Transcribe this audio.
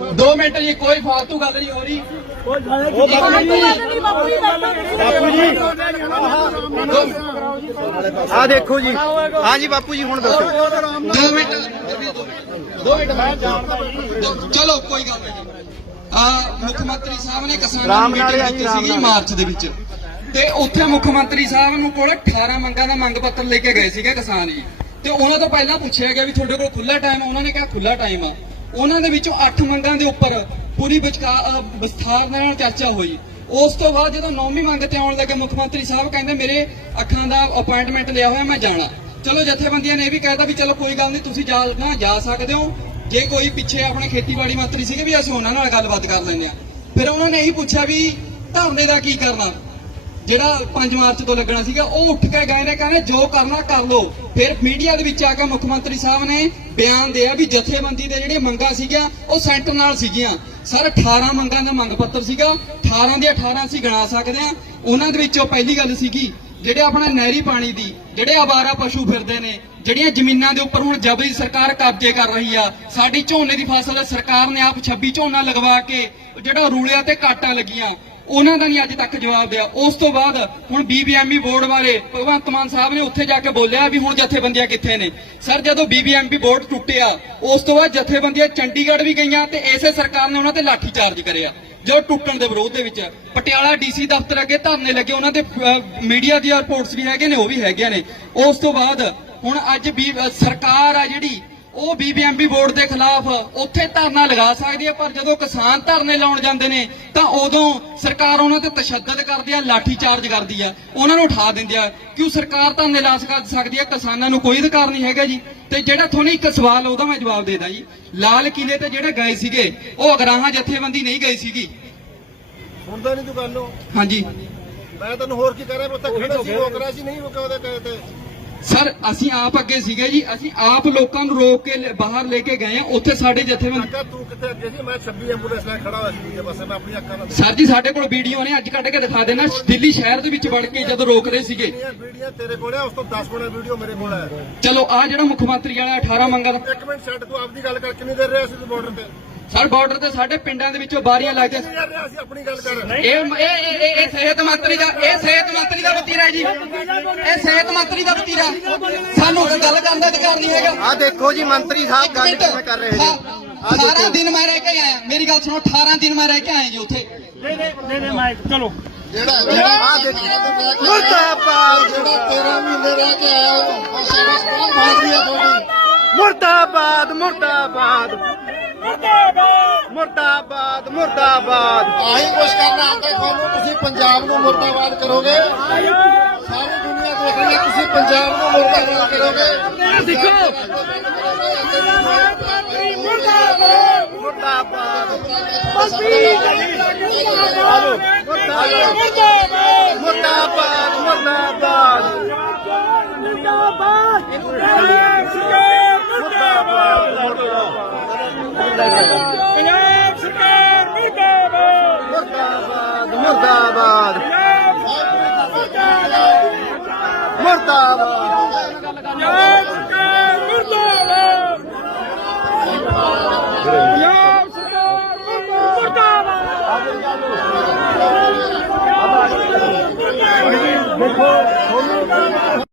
2 minute ਜੀ ਕੋਈ ਫालतू ਗੱਲ ਨਹੀਂ ਹੋ ਰਹੀ। ਆ ਦੇਖੋ ਜੀ ਹਾਂ ਜੀ ਬਾਪੂ ਜੀ ਹੁਣ ਦੱਸੋ। 2 ਮਿੰਟ 2 ਮਿੰਟ ਮੈਂ ਚਲੋ ਕੋਈ ਗੱਲ ਨਹੀਂ ਆ ਮੁੱਖ ਮੰਤਰੀ ਸਾਹਿਬ ਨੇ ਕਿਸਾਨਾਂ ਨਾਲ ਮੀਟਿੰਗ ਕੀਤੀ ਸੀਗੀ। ਮਾਰਚ ਦੇ ਵਿੱਚ। ਤੇ ਉੱਥੇ ਮੁੱਖ ਮੰਤਰੀ ਸਾਹਿਬ ਨੂੰ ਕੋਲ 18 ਮੰਗਾਂ ਦਾ ਮੰਗ ਪੱਤਰ ਲੈ ਕੇ ਗਏ ਸੀਗੇ ਕਿਸਾਨ ਜੀ। ਤੇ ਉਹਨਾਂ ਤੋਂ ਪਹਿਲਾਂ ਪੁੱਛਿਆ ਗਿਆ ਵੀ ਤੁਹਾਡੇ ਕੋਲ ਖੁੱਲਾ ਟਾਈਮ ਆ। ਉਹਨਾਂ ਨੇ ਕਿਹਾ ਖੁੱਲਾ ਟਾਈਮ ਆ। ਉਹਨਾਂ ਦੇ ਵਿੱਚੋਂ 8 ਮੰਗਾਂ ਦੇ ਉੱਪਰ ਪੂਰੀ ਵਿਸਥਾਰ ਨਾਲ ਚਰਚਾ ਹੋਈ। ਉਸ ਤੋਂ ਬਾਅਦ ਜਦੋਂ ਨੌਵੀਂ ਮੰਗ ਤੇ ਆਉਣ ਲੱਗੇ, ਮੁੱਖ ਮੰਤਰੀ ਸਾਹਿਬ ਕਹਿੰਦੇ, ਮੇਰੇ ਅੱਖਾਂ ਦਾ ਅਪਾਇੰਟਮੈਂਟ ਲਿਆ ਹੋਇਆ, ਮੈਂ ਜਾਣਾ। ਚਲੋ, ਜਥੇਬੰਦੀਆਂ ਨੇ ਇਹ ਵੀ ਕਹਿਤਾ ਵੀ, ਚਲੋ, ਕੋਈ ਗੱਲ ਨਹੀਂ, ਤੁਸੀਂ ਜਾ, ਨਾ ਜਾ ਸਕਦੇ ਹੋ। ਜੇ ਕੋਈ ਪਿੱਛੇ ਆਪਣੇ ਖੇਤੀਬਾੜੀ ਮੰਤਰੀ ਸੀਗੇ ਵੀ, ਅਸੀਂ ਉਹਨਾਂ ਨਾਲ ਗੱਲਬਾਤ ਕਰ ਲੈਂਦੇ ਆ ਫਿਰ ਉਹਨਾਂ ਨੇ ਇਹੀ ਪੁੱਛਿਆ ਵੀ, ਧਰਨੇ ਦਾ ਕੀ ਕਰਨਾ? ਜਿਹੜਾ 5 ਮਾਰਚ ਤੋਂ ਲੱਗਣਾ ਸੀਗਾ, ਉਹ ਉੱਠ ਕੇ ਗਏ ਨੇ, ਕਹਿੰਦੇ ਜੋ ਕਰਨਾ ਕਰ ਲੋ ਫਿਰ ਮੀਡੀਆ ਦੇ ਵਿੱਚ ਆ ਕੇ ਮੁੱਖ ਮੰਤਰੀ ਸਾਹਿਬ ਨੇ ਬਿਆਨ ਦਿਆ ਵੀ ਜਥੇਬੰਦੀ ਦੇ ਜਿਹੜੀਆਂ ਮੰਗਾਂ ਸੀਗੀਆਂ, ਉਹ ਸੈਂਟਰ ਨਾਲ ਸੀਗੀਆਂ। ਸਰ 18 ਮੰਗਾਂ ਦਾ ਮੰਗ ਪੱਤਰ ਸੀਗਾ 18 ਦੇ 18 ਅਸੀਂ ਗਣਾ ਸਕਦੇ ਆ ਉਹਨਾਂ ਦੇ ਵਿੱਚੋਂ ਪਹਿਲੀ ਗੱਲ ਸੀਗੀ, ਜਿਹੜੇ ਆਪਣਾ ਨਹਿਰੀ ਪਾਣੀ ਦੀ, ਜਿਹੜੇ ਆਵਾਰਾ ਪਸ਼ੂ ਫਿਰਦੇ ਨੇ, ਜਿਹੜੀਆਂ ਜ਼ਮੀਨਾਂ ਦੇ ਉੱਪਰ ਹੁਣ ਜਬਰੀ ਸਰਕਾਰ ਕਬਜ਼ੇ ਕਰ ਰਹੀ ਆ, ਸਾਡੀ ਝੋਨੇ ਦੀ ਫਸਲ ਸਰਕਾਰ ਨੇ ਆਪ 26 ਝੋਨਾ ਲਗਵਾ ਕੇ, ਜਿਹੜਾ ਰੂਲਿਆਂ ਤੇ ਕਾਟਾਂ ਲੱਗੀਆਂ ਉਹਨਾਂ ਦਾ ਨਹੀਂ ਅੱਜ ਤੱਕ ਜਵਾਬ ਦਿਆ। ਉਸ ਤੋਂ ਬਾਅਦ ਹੁਣ ਬੀਬੀਐਮਬੀ ਬੋਰਡ ਬਾਰੇ ਭਗਵੰਤ ਮਾਨ ਸਾਹਿਬ ਨੇ ਉੱਥੇ ਜਾ ਕੇ ਬੋਲਿਆ ਵੀ ਹੁਣ ਜਥੇਬੰਦੀਆਂ ਕਿੱਥੇ ਨੇ। ਸਰ, ਜਦੋਂ ਬੀਬੀਐਮਬੀ ਬੋਰਡ ਟੁੱਟਿਆ, ਉਸ ਤੋਂ ਬਾਅਦ ਜਥੇਬੰਦੀਆਂ ਚੰਡੀਗੜ੍ਹ ਵੀ ਗਈਆਂ ਤੇ ਇਸੇ ਸਰਕਾਰ ਨੇ ਉਹਨਾਂ ਤੇ ਲਾਠੀ ਚਾਰਜ ਕਰਿਆ। ਜੋ ਟੁੱਟਣ ਦੇ ਵਿਰੋਧ ਦੇ ਵਿੱਚ ਪਟਿਆਲਾ ਡੀਸੀ ਦਫ਼ਤਰ ਅੱਗੇ ਧਰਨੇ ਲੱਗੇ, ਉਹਨਾਂ ਦੇ ਮੀਡੀਆ ਦੀਆਂ ਰਿਪੋਰਟਸ ਵੀ ਹੈਗੇ ਨੇ, ਉਹ ਵੀ ਹੈਗੀਆਂ ਨੇ। ਉਸ ਤੋਂ ਬਾਅਦ ਹੁਣ ਅੱਜ ਵੀ ਸਰਕਾਰ ਆ ਜਿਹੜੀ ਉਹ ਬੀਬੀਐਮਬੀ ਬੋਰਡ ਦੇ ਖਿਲਾਫ ਉੱਥੇ ਧਰਨਾ ਲਗਾ ਸਕਦੀ ਹੈ ਪਰ ਜਦੋਂ ਕਿਸਾਨ ਧਰਨੇ ਲਾਉਣ ਜਾਂਦੇ ਨੇ ਤਾਂ ਉਦੋਂ ਸਰਕਾਰ ਉਹਨਾਂ ਤੇ ਤਸ਼ੱਦਦ ਕਰਦੀ ਆ ਲਾਠੀ ਚਾਰਜ ਕਰਦੀ ਆ ਉਹਨਾਂ ਨੂੰ ਉਠਾ ਦਿੰਦੀ ਆ ਕਿਉਂ ਸਰਕਾਰ ਧਰਨੇ ਲਾ ਸਕ- ਸਕਦੀ ਆ ਕਿਸਾਨਾਂ ਨੂੰ ਕੋਈ ਅਧਿਕਾਰ ਨਹੀਂ ਹੈਗਾ ਜੀ। ਤੇ ਜਿਹੜਾ ਤੁਹਾਨੂੰ ਇੱਕ ਸਵਾਲ ਉਹਦਾ ਮੈਂ ਜਵਾਬ ਦੇਦਾ ਜੀ। ਲਾਲ ਕਿਲੇ ਤੇ ਜਿਹੜੇ ਗਏ ਸੀਗੇ ਉਹ ਅਗਰਾਹਾਂ ਜਥੇਬੰਦੀ ਨਹੀਂ ਗਈ ਸੀਗੀ। ਸੁਣਦਾ ਨਹੀਂ ਤੂੰ ਗੱਲ ਹਾਂਜੀ। ਮੈਂ ਤੈਨੂੰ ਹੋਰ ਕੀ ਕਰਾਂ ਉੱਥੇ ਖੜਾ ਸੀ ਰੋਕ ਰਿਹਾ ਸੀ ਨਹੀਂ ਰੁਕਿਆ ਉਹਦੇ ਕਹੇ ਤੇ? ਸਰ ਅਸੀਂ ਆਪ ਅੱਗੇ ਸੀਗੇ ਜੀ। ਅਸੀਂ ਆਪ ਲੋਕਾਂ ਨੂੰ ਰੋਕ ਕੇ ਬਾਹਰ ਲੈ ਕੇ ਗਏ ਆ। ਉੱਥੇ ਸਾਡੇ ਜਥੇਬੰਦੀ ਤੂੰ ਕਿੱਥੇ ਅੱਗੇ ਸੀ? ਮੈਂ 26 ਐਂਬੂਲੈਂਸ ਨਾਲ ਖੜਾ ਹੋਇਆ ਸੀ ਦੂਜੇ ਪਾਸੇ। ਮੈਂ ਆਪਣੀ ਅੱਖਾਂ ਨਾਲ ਸਰ ਜੀ ਸਾਡੇ ਕੋਲ ਵੀਡੀਓ ਨੇ। ਅੱਜ ਕੱਢ ਕੇ ਦਿਖਾ ਦੇਣਾ। ਦਿੱਲੀ ਸ਼ਹਿਰ ਦੇ ਵਿੱਚ ਵੜ ਕੇ ਜਦੋਂ ਰੋਕ ਰਹੇ ਸੀਗੇ। ਇਹ ਵੀਡੀਓ ਤੇਰੇ ਕੋਲ ਹੈ ਉਸ ਤੋਂ 10 ਗੁਣਾ ਵੀਡੀਓ ਮੇਰੇ ਕੋਲ ਚਲੋ ਆ ਜਿਹੜਾ ਮੁੱਖ ਮੰਤਰੀ ਵਾਲਾ 18 ਮੰਗਾ ਦਾ ਇੱਕ ਮਿੰਟ ਛੱਡ ਤੂੰ ਆਪਦੀ ਗੱਲ ਕਰ। ਕਿੰਨੀ ਦੇਰ ਰਿਹਾ ਸੀ ਤੂੰ ਬਾਰਡਰ ਤੇ? ਸਰ ਬਾਰਡਰ ਤੇ ਸਾਡੇ ਪਿੰਡਾਂ ਦੇ ਵਿੱਚੋਂ ਬਾਰੀਆਂ ਲੱਗਦੇ ਕਿੰਨੀ ਦੇਰ ਰਿਹਾ ਸੀ? ਆਪਣੀ ਗੱਲ ਕਰ। ਇਹ ਇਹ ਇਹ- ਸਿਹਤ ਮੰਤਰੀ ਦਾ ਇਹ ਸਿਹਤ ਮੰਤਰੀ ਦਾ ਵਤੀਰਾ ਹੈ ਜੀ। ਇਹ ਸਿਹਤ ਮੰਤਰੀ ਦਾ ਵਤੀਰਾ। ਸਾਨੂੰ ਗੱਲ ਕਰਨ ਦਾ ਅਧਿਕਾਰ ਨਹੀਂ ਹੈਗਾ। ਆ ਦੇਖੋ ਜੀ ਮੰਤਰੀ ਸਾਹਿਬ ਗੱਲ ਕਿਵੇਂ ਕਰ ਰਹੇ ਨੇ ਆ 18 ਦੇਖੋ ਦਿਨ ਮੈਂ ਰਹਿ ਕੇ ਆਇਆ। ਮੇਰੀ ਗੱਲ ਸੁਣੋ 18 ਦਿਨ ਮੈਂ ਰਹਿ ਕੇ ਆਇਆ ਜੀ ਉੱਥੇ। ਆ ਦੇਖੋ ਮੁਰਦਾਬਾਦ। ਜਿਹੜਾ 13 ਮਹੀਨੇ ਰਹਿ ਕੇ ਆਇਆ ਉਹ ਸਾਡਾ ਕੌਣ ਬਾਤ ਰਹੀ ਹੈ ਤੁਹਾਡੀ। ਮੁਰਦਾਬਾਦ ਮੁਰਦਾਬਾਦ। ਮੁਰਦਾਬਾਦ! ਮੁਰਦਾਬਾਦ ਆਹੀ ਕੁਛ ਕਰਨਾ ਆਉਂਦਾ ਤੁਹਾਨੂੰ ਤੁਸੀਂ ਪੰਜਾਬ ਨੂੰ ਮੁਰਦਾਬਾਦ ਕਰੋਗੇ। ਸਾਰੀ ਦੁਨੀਆ ਦੇਖ ਰਹੀ ਹੈ ਤੁਸੀਂ ਪੰਜਾਬ ਨੂੰ ਮੁਰਦਾਬਾਦ ਕਰੋਗੇ। ਦੇਖੋ। ਮੁਰਦਾਬਾਦ ਮੁਰਦਾਬਾਦ। ਮੁਰਦਾਬਾਦ। ਪੰਜਾਬ ਸਰਕਾਰ ਮੁਰਦਾਬਾਦ ਮੁਰਦਾਬਾਦ ਮੁਰਦਾਬਾਦ ਮੁਰਦਾਬਾਦ ਪੰਜਾਬ ਸਰਕਾਰ ਮੁਰਦਾਬਾਦ ਪੰਜਾਬ ਸਰਕਾਰ ਮੁਰਦਾਬਾਦ।